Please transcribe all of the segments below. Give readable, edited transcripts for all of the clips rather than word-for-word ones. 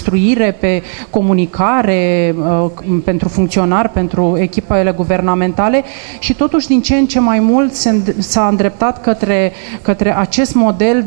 instruire, pe comunicare, pentru funcționari, pentru echipele guvernamentale și totuși din ce în ce mai mult s-a îndreptat către acest model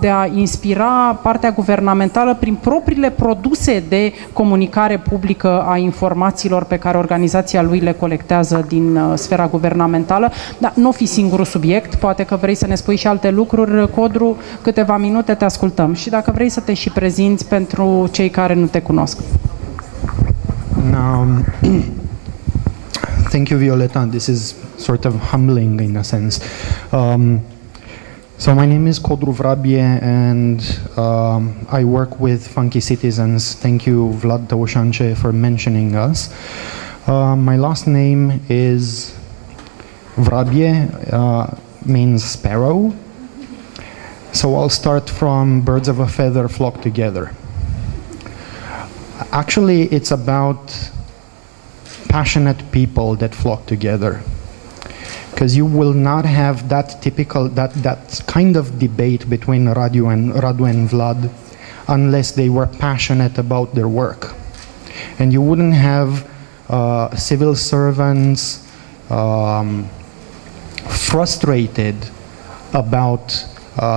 de a inspira partea guvernamentală prin propriile produse de comunicare publică a informațiilor pe care organizația lui le colectează din sfera guvernamentală. Dar nu fi singurul subiect, poate că vrei să ne spui și alte lucruri. Codru, câteva minute te ascultăm și dacă vrei să te și prezinți pentru cei care nu te cunosc. Thank you, Violeta. This is sort of humbling in a sense. So my name is Codru Vrabie, and I work with Funky Citizens. Thank you, Vlad Tăușance, for mentioning us. My last name is Vrabie, means sparrow. So I'll start from birds of a feather flock together. Actually, it's about passionate people that flock together, because you will not have that typical, that kind of debate between Radu and Vlad unless they were passionate about their work. And you wouldn't have civil servants frustrated about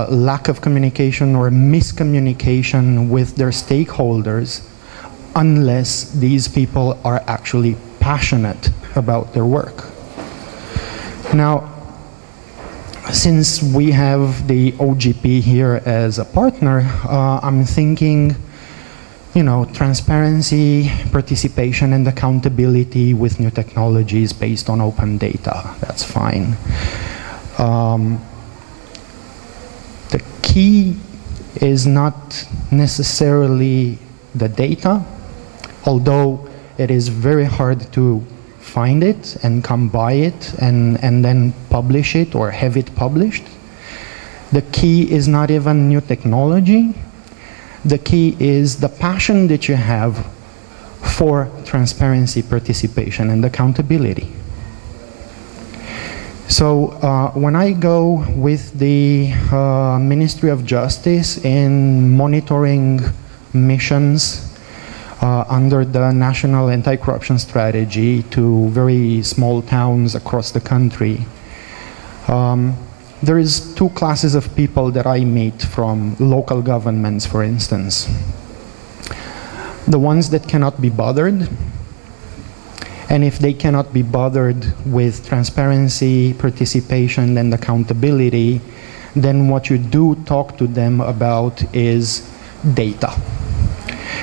lack of communication or miscommunication with their stakeholders unless these people are actually passionate about their work. Now, since we have the OGP here as a partner, I'm thinking, you know, transparency, participation, and accountability with new technologies based on open data. That's fine. The key is not necessarily the data, although it is very hard to find it and come by it and then publish it or have it published. The key is not even new technology. The key is the passion that you have for transparency, participation, and accountability. So when I go with the Ministry of Justice in monitoring missions under the National Anti-Corruption Strategy to very small towns across the country, there is two classes of people that I meet from local governments, for instance. The ones that cannot be bothered, and if they cannot be bothered with transparency, participation, and accountability, then what you do talk to them about is data.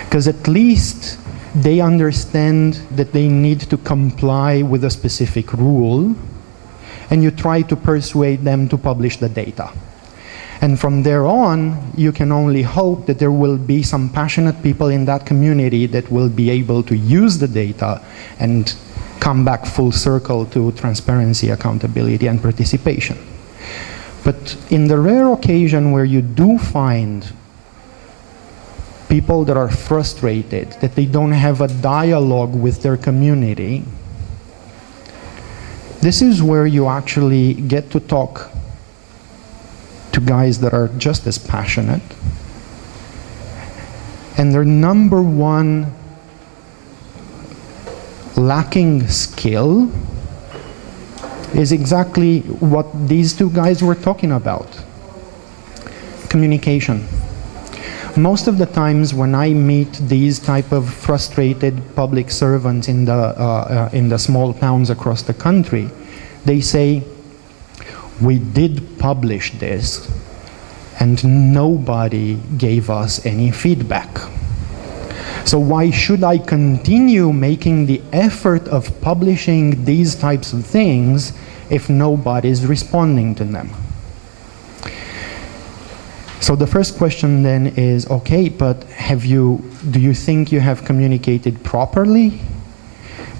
Because at least they understand that they need to comply with a specific rule, and you try to persuade them to publish the data. And from there on, you can only hope that there will be some passionate people in that community that will be able to use the data and come back full circle to transparency, accountability, and participation. But in the rare occasion where you do find people that are frustrated, that they don't have a dialogue with their community, this is where you actually get to talk to guys that are just as passionate. And their number one lacking skill is exactly what these two guys were talking about: communication. Most of the times when I meet these type of frustrated public servants in the small towns across the country, they say, we did publish this and nobody gave us any feedback. So why should I continue making the effort of publishing these types of things if nobody is responding to them? So the first question then is, okay, but do you think you have communicated properly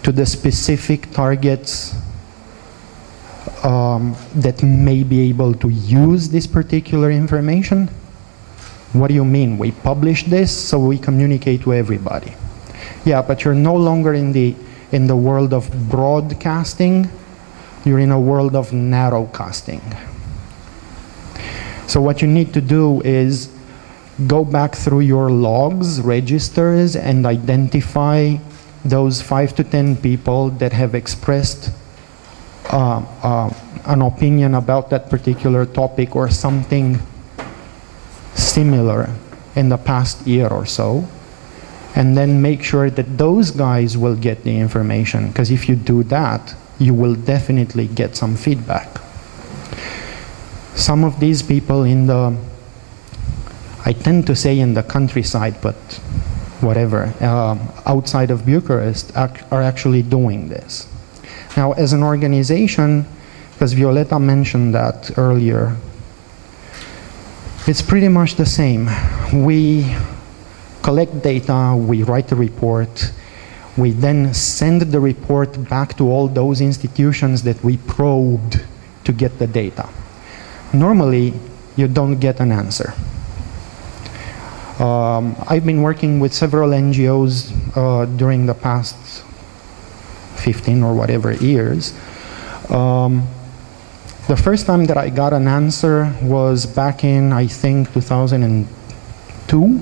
to the specific targets that may be able to use this particular information? What do you mean? We publish this so we communicate to everybody. Yeah, but you're no longer in the world of broadcasting, you're in a world of narrowcasting. So what you need to do is go back through your logs, registers, and identify those 5 to 10 people that have expressed an opinion about that particular topic or something similar in the past year or so, and then make sure that those guys will get the information, because if you do that, you will definitely get some feedback. Some of these people in the, I tend to say in the countryside, but whatever, outside of Bucharest are actually doing this. Now, as an organization, because Violeta mentioned that earlier, it's pretty much the same. We collect data, we write a report, we then send the report back to all those institutions that we probed to get the data. Normally, you don't get an answer. I've been working with several NGOs during the past 15 or whatever years. The first time that I got an answer was back in, I think, 2002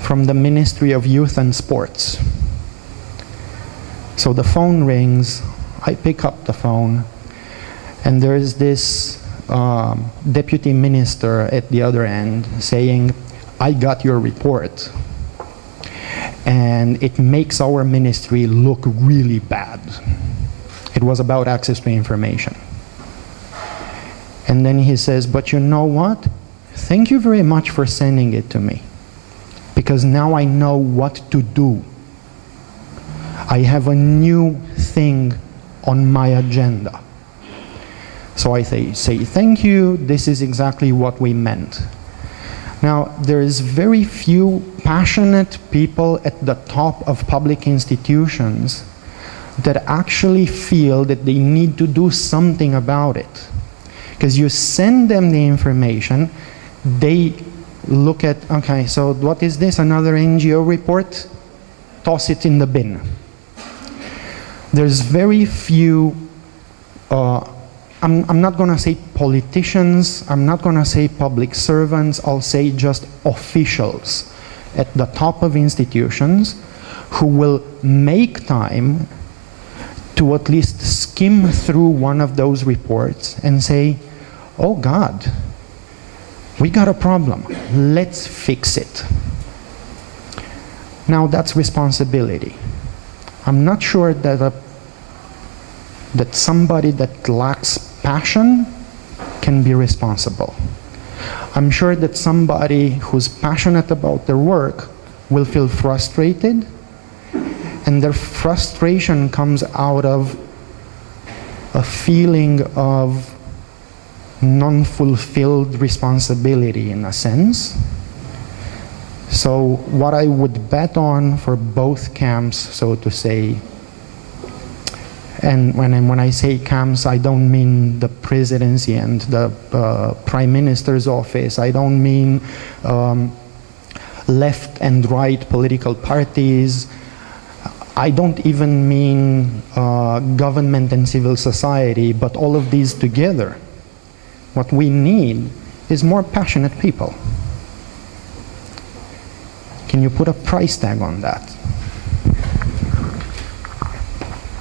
from the Ministry of Youth and Sports. So the phone rings, I pick up the phone, and there is this deputy minister at the other end saying, I got your report, and it makes our ministry look really bad. It was about access to information. And then he says, but you know what? Thank you very much for sending it to me, because now I know what to do. I have a new thing on my agenda. So I say thank you, this is exactly what we meant. Now, there is very few passionate people at the top of public institutions that actually feel that they need to do something about it. Because you send them the information, they look at, okay, so what is this, another NGO report? Toss it in the bin. There's very few, I'm not going to say politicians, I'm not going to say public servants, I'll say just officials at the top of institutions who will make time to at least skim through one of those reports and say, oh God, we got a problem, let's fix it. Now that's responsibility. I'm not sure that that somebody that lacks passion can be responsible. I'm sure that somebody who's passionate about their work will feel frustrated, and their frustration comes out of a feeling of non-fulfilled responsibility in a sense. So what I would bet on for both camps, so to say, and when I say camps, I don't mean the presidency and the prime minister's office. I don't mean left and right political parties. I don't even mean government and civil society, but all of these together. What we need is more passionate people. Can you put a price tag on that?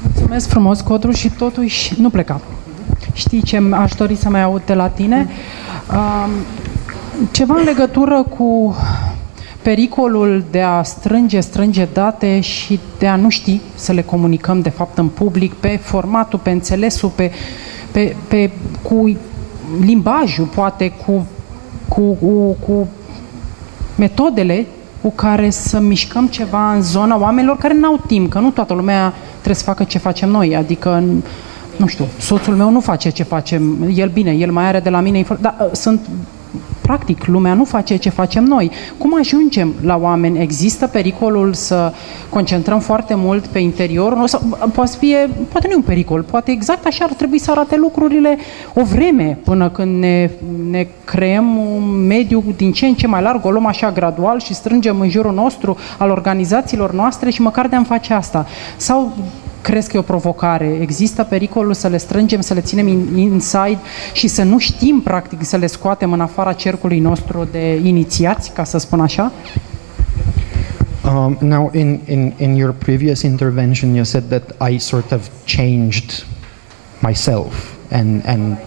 Mulțumesc frumos, Codru, și totuși nu pleca. Știi ce aș dori să mai aud de la tine? Ceva în legătură cu pericolul de a strânge date și de a nu ști să le comunicăm de fapt în public, pe formatul, pe înțelesul, cu limbajul, poate cu metodele cu care să mișcăm ceva în zona oamenilor care n-au timp, că nu toată lumea trebuie să facă ce facem noi, adică, nu știu, soțul meu nu face ce facem, el bine, el mai are de la mine, dar practic, lumea nu face ce facem noi. Cum ajungem la oameni? Există pericolul să concentrăm foarte mult pe interior? Poate nu e un pericol, poate exact așa ar trebui să arate lucrurile o vreme până când ne creăm un mediu din ce în ce mai larg, o luăm așa gradual și strângem în jurul nostru al organizațiilor noastre și măcar de-am face asta. Sau crezi că e o provocare? Există pericolul să le strângem, să le ținem inside și să nu știm, practic, să le scoatem în afara cercului nostru de inițiați, ca să spun așa? Now, in your previous intervention, you said that I sort of changed myself, and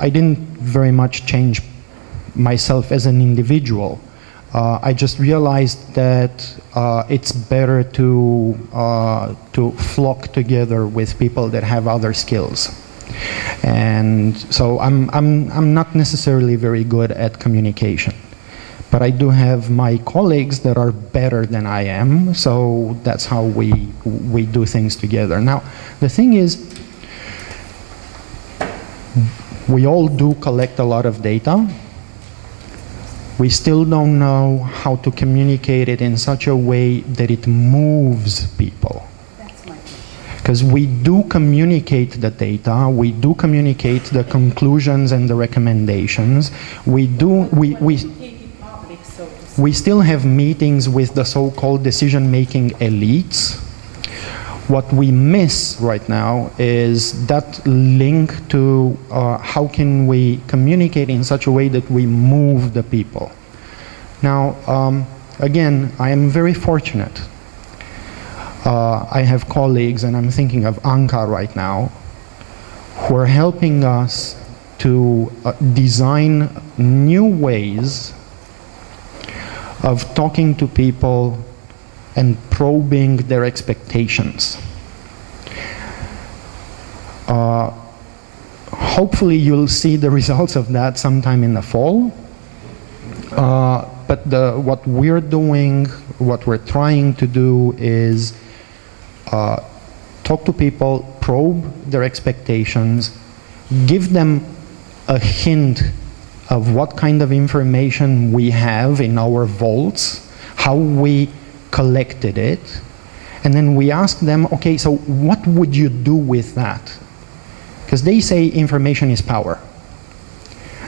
I didn't very much change myself as an individual. I just realized that it's better to flock together with people that have other skills, and so I'm not necessarily very good at communication. But I do have my colleagues that are better than I am, so that's how we do things together. Now, the thing is, we all do collect a lot of data. We still don't know how to communicate it in such a way that it moves people. Because we do communicate the data, we do communicate the conclusions and the recommendations. We still have meetings with the so-called decision-making elites. What we miss right now is that link to how can we communicate in such a way that we move the people. Now, again, I am very fortunate. I have colleagues, and I'm thinking of Anka right now, who are helping us to design new ways of talking to people and probing their expectations. Hopefully you'll see the results of that sometime in the fall. But what we're doing, what we're trying to do is talk to people, probe their expectations, give them a hint of what kind of information we have in our vaults, how we collected it, and then we ask them, okay, so what would you do with that? Because they say information is power.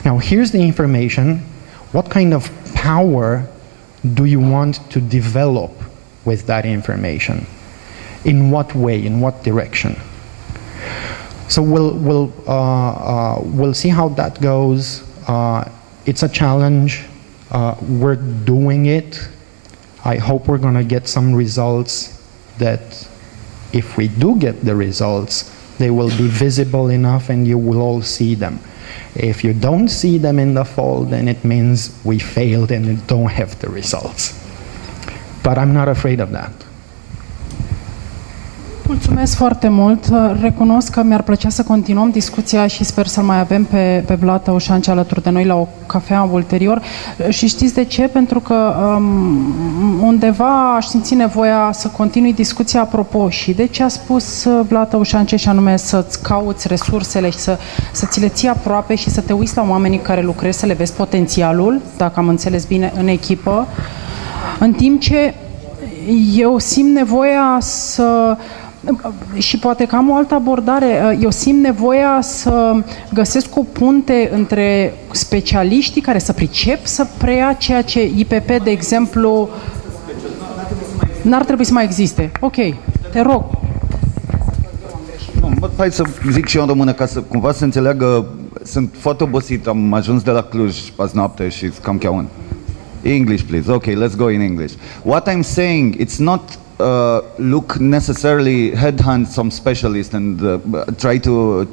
Now here's the information. What kind of power do you want to develop with that information? In what way, in what direction? So we'll see how that goes. It's a challenge. We're doing it. I hope we're going to get some results that, if we do get the results, they will be visible enough and you will all see them. If you don't see them in the fall, then it means we failed and don't have the results. But I'm not afraid of that. Mulțumesc foarte mult. Recunosc că mi-ar plăcea să continuăm discuția și sper să mai avem pe Vlad Tăușance alături de noi la o cafea ulterior. Și știți de ce? Pentru că undeva aș simți nevoia să continui discuția apropo și de ce a spus Vlad Tăușance, și anume să-ți cauți resursele și să ți le ții aproape și să te uiți la oamenii care lucrezi, să le vezi potențialul, dacă am înțeles bine, în echipă, în timp ce eu simt nevoia să... Și poate că am o altă abordare. Eu simt nevoia să găsesc o punte între specialiștii care să pricep să preia ceea ce IPP, de exemplu, n-ar trebui să mai existe. Ok, te rog. Hai să zic și eu în română ca să cumva să înțeleagă. Sunt foarte obosit, am ajuns de la Cluj azi noapte și cam cheaun. English, please. Okay, let's go in English. What I'm saying, it's not look necessarily headhunt some specialist and try to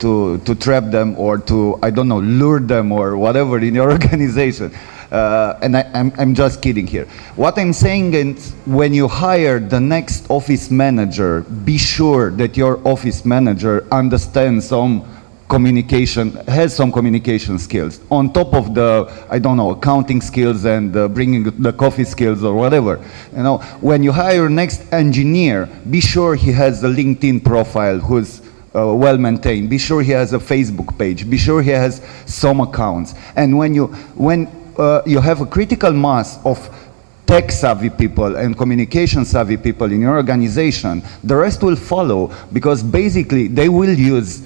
trap them or to, I don't know, lure them or whatever in your organization. And I'm just kidding here. What I'm saying is, when you hire the next office manager, be sure that your office manager understands some communication, has some communication skills on top of the, I don't know, accounting skills and bringing the coffee skills or whatever. You know, when you hire next engineer, be sure he has a LinkedIn profile who's well maintained. Be sure he has a Facebook page. Be sure he has some accounts. And when you have a critical mass of tech-savvy people and communication-savvy people in your organization, the rest will follow, because basically they will use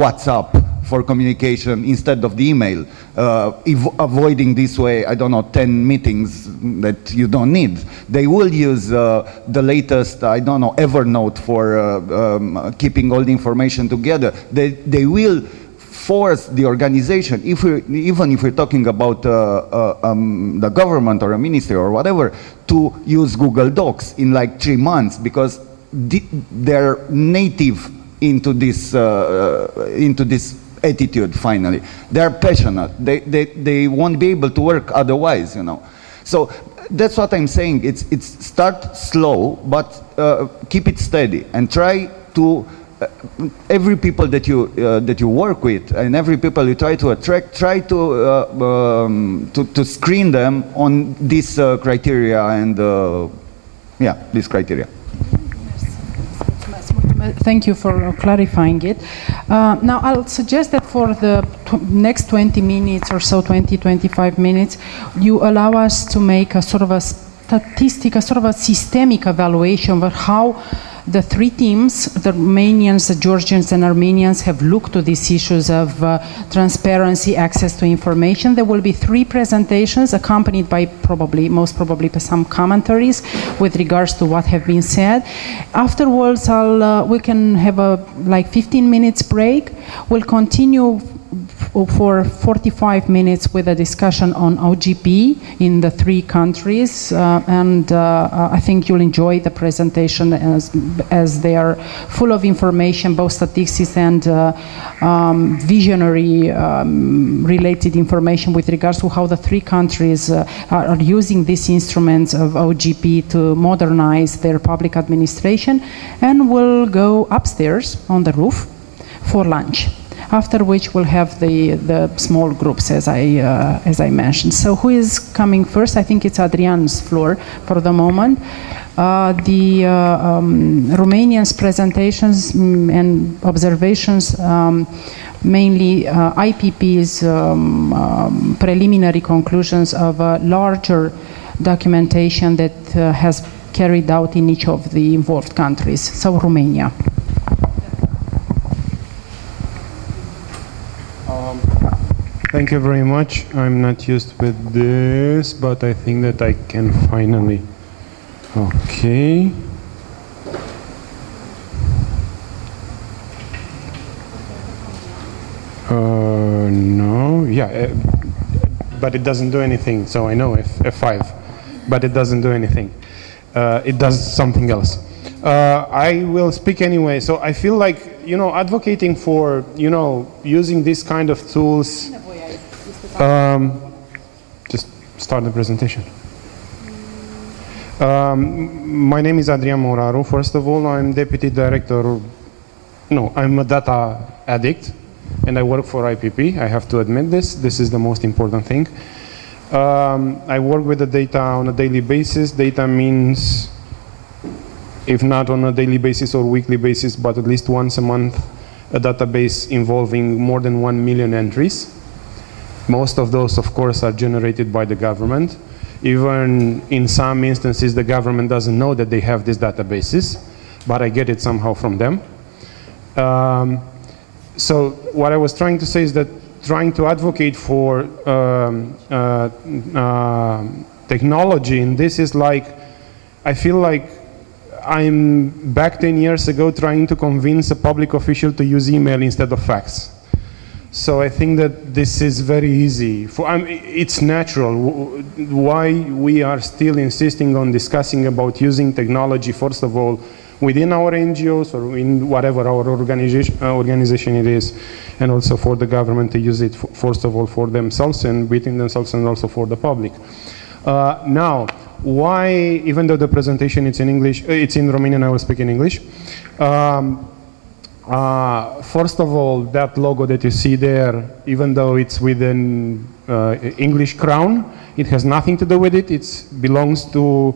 WhatsApp for communication instead of the email, avoiding this way, I don't know, 10 meetings that you don't need. They will use the latest, I don't know, Evernote for keeping all the information together. They will force the organization, even if we're talking about the government or a ministry or whatever, to use Google Docs in like 3 months, because they're native into this attitude. Finally, they're passionate. They won't be able to work otherwise, you know. So that's what I'm saying. It's start slow, but keep it steady and try to. Every people that you work with and every people you try to attract, try to screen them on this criteria and yeah, this criteria. Thank you for clarifying it. Now I'll suggest that for the next 20 minutes or so, 20-25 minutes, you allow us to make a sort of a statistic, a sort of a systemic evaluation of how the three teams, the Romanians, the Georgians, and Armenians, have looked to these issues of transparency, access to information. There will be 3 presentations accompanied by most probably some commentaries with regards to what have been said. Afterwards, we can have a 15 minutes break. We'll continue for 45 minutes with a discussion on OGP in the 3 countries, and I think you'll enjoy the presentation as they are full of information, both statistics and visionary related information with regards to how the 3 countries are using these instruments of OGP to modernize their public administration. And we'll go upstairs on the roof for lunch, after which we'll have the small groups, as I mentioned. So who is coming first? I think it's Adrian's floor for the moment. The Romanian's presentations and observations, mainly IPP's preliminary conclusions of a larger documentation that has carried out in each of the involved countries. So Romania. Thank you very much. I'm not used with this, but I think that I can finally. Okay. No, yeah, but it doesn't do anything. So I know F5, but it doesn't do anything. It does something else. I will speak anyway. So I feel like, advocating for, using this kind of tools. Just start the presentation. My name is Adrian Moraru. First of all, I'm deputy director. No, I'm a data addict, and I work for IPP. I have to admit this. This is the most important thing. I work with the data on a daily basis. Data means, if not on a daily basis or weekly basis, but at least once a month, a database involving more than 1 million entries. Most of those, of course, are generated by the government. Even in some instances, the government doesn't know that they have these databases, but I get it somehow from them. So what I was trying to say is that trying to advocate for technology, and this is like, I feel like I'm back 10 years ago trying to convince a public official to use email instead of fax. So I think that this is very easy. It's natural. Why we are still insisting on discussing about using technology, first of all, within our NGOs or in whatever our organization it is, and also for the government to use it, first of all, for themselves and within themselves, and also for the public. Now, why, even though the presentation is in English, it's in Romanian, I will speak in English. First of all, that logo that you see there, even though it's with an English crown, it has nothing to do with it. It belongs to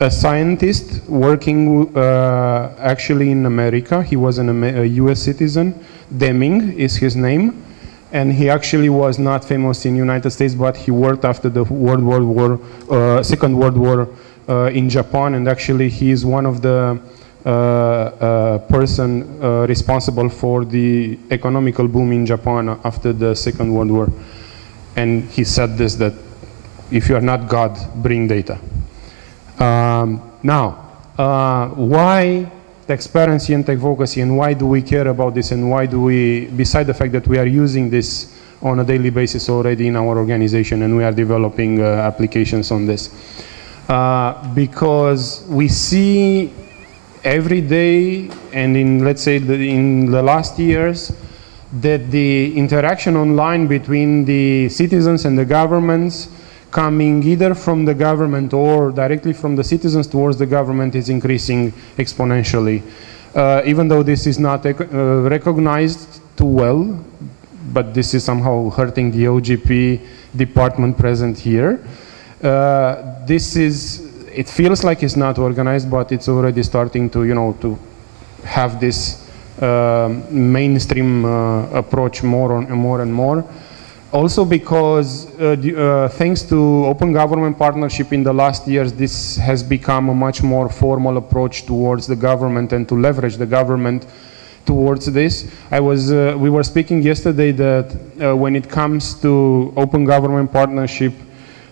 a scientist working actually in America. He was a US citizen. Deming is his name. And he actually was not famous in the United States, but he worked after the Second World War in Japan. And actually, he is one of the person responsible for the economical boom in Japan after the Second World War. And he said this, that if you are not God, bring data. Now, why TechSparency and TechVocacy, and why do we care about this, and why do we, beside the fact that we are using this on a daily basis already in our organization and we are developing applications on this? Because we see every day, and in, let's say, in the last years, that the interaction online between the citizens and the governments coming either from the government or directly from the citizens towards the government is increasing exponentially. Even though this is not recognized too well, but this is somehow hurting the OGP department present here. It feels like it's not organized, but it's already starting to, to have this mainstream approach more and more. Also because thanks to open government partnership in the last years, this has become a much more formal approach towards the government and to leverage the government towards this. We were speaking yesterday that when it comes to open government partnership,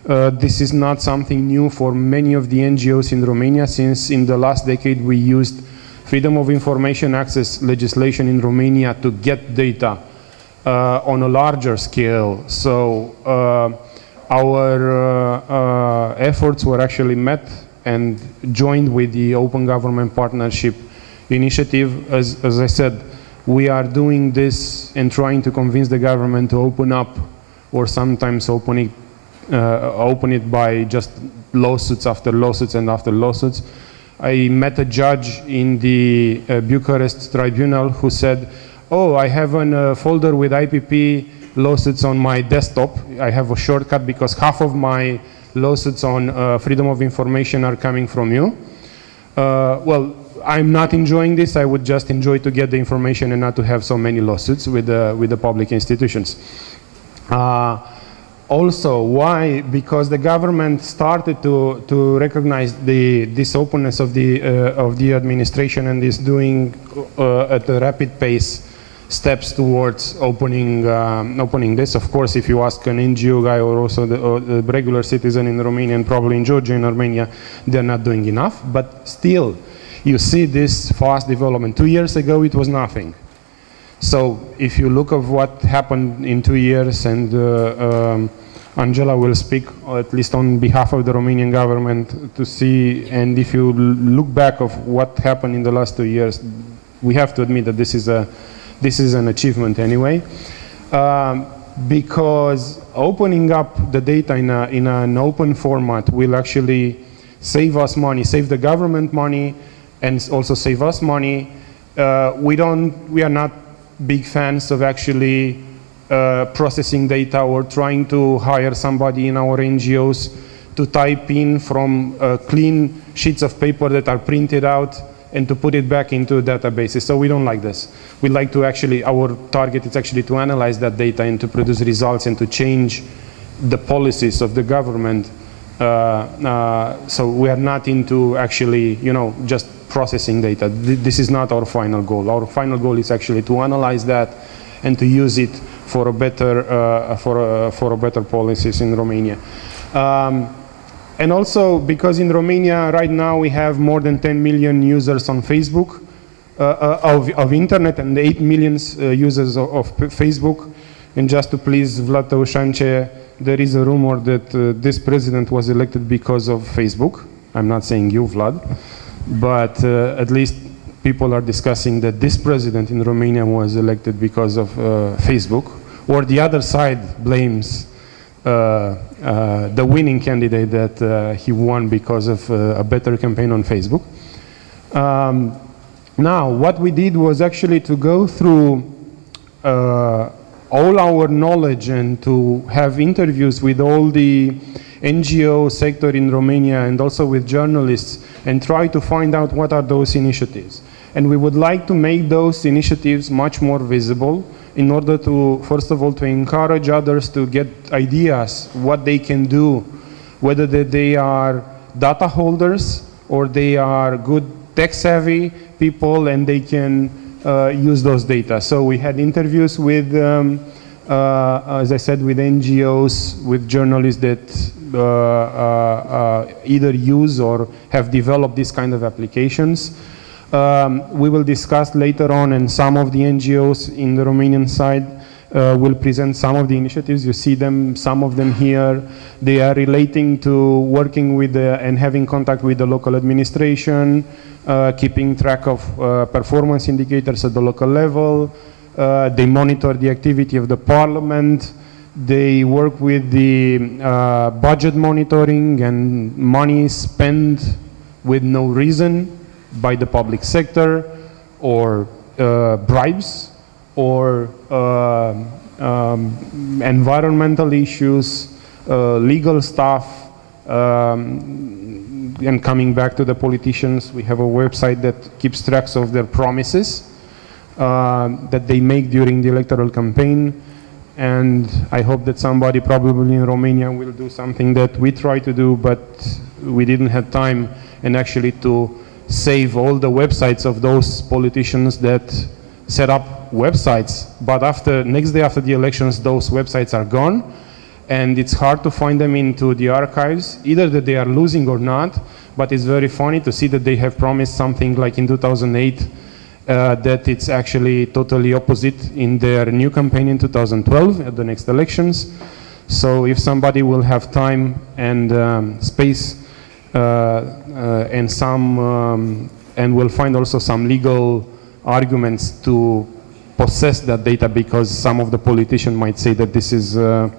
this is not something new for many of the NGOs in Romania, since in the last decade we used freedom of information access legislation in Romania to get data on a larger scale. So our efforts were actually met and joined with the Open Government Partnership Initiative. As I said, we are doing this and trying to convince the government to open up, or sometimes open it by just lawsuits after lawsuits and after lawsuits. I met a judge in the Bucharest tribunal who said, oh, I have a folder with IPP lawsuits on my desktop. I have a shortcut because half of my lawsuits on freedom of information are coming from you. Well, I'm not enjoying this. I would just enjoy to get the information and not to have so many lawsuits with the public institutions. Also, why? Because the government started to recognize this openness of the administration and is doing at a rapid pace steps towards opening this. Of course, if you ask an NGO guy or also a regular citizen in Romania and probably in Georgia and Armenia, they're not doing enough. But still, you see this fast development. 2 years ago, it was nothing. So if you look at what happened in 2 years, and Angela will speak, at least on behalf of the Romanian government, to see, and if you look back of what happened in the last 2 years, we have to admit that this is an achievement anyway. Because opening up the data in an open format will actually save us money, save the government money, and also save us money. We are not big fans of actually processing data or trying to hire somebody in our NGOs to type in from clean sheets of paper that are printed out and to put it back into databases. So we don't like this. We like to actually, our target is actually to analyze that data and to produce results and to change the policies of the government. So we are not into actually, just processing data. This is not our final goal. Our final goal is actually to analyze that and to use it for a better, for a better policies in Romania. And also because in Romania right now we have more than 10 million users on Facebook of internet and 8 million users of Facebook. And just to please Vlad Tăușance, there is a rumor that this president was elected because of Facebook. I'm not saying you, Vlad, but at least people are discussing that this president in Romania was elected because of Facebook, or the other side blames the winning candidate that he won because of a better campaign on Facebook. Now, what we did was actually to go through all our knowledge and to have interviews with all the NGO sector in Romania and also with journalists and try to find out what are those initiatives. And we would like to make those initiatives much more visible in order to, first of all, to encourage others to get ideas, what they can do, whether they are data holders or they are good tech-savvy people, and they can use those data. So we had interviews with, as I said, with NGOs, with journalists that either use or have developed these kind of applications. We will discuss later on, and some of the NGOs in the Romanian side will present some of the initiatives. You see them, some of them here. They are relating to working with and having contact with the local administration, keeping track of performance indicators at the local level. They monitor the activity of the parliament. They work with the budget monitoring and money spent with no reason by the public sector, or bribes, or environmental issues, legal stuff, and coming back to the politicians, we have a website that keeps tracks of their promises that they make during the electoral campaign. And I hope that somebody probably in Romania will do something that we try to do, but we didn't have time, and actually to save all the websites of those politicians that set up websites, but next day after the elections, those websites are gone, and it's hard to find them into the archives, either that they are losing or not. But it's very funny to see that they have promised something like in 2008, that it's actually totally opposite in their new campaign in 2012 at the next elections. So if somebody will have time and space and and will find also some legal arguments to possess that data, because some of the politicians might say that this is their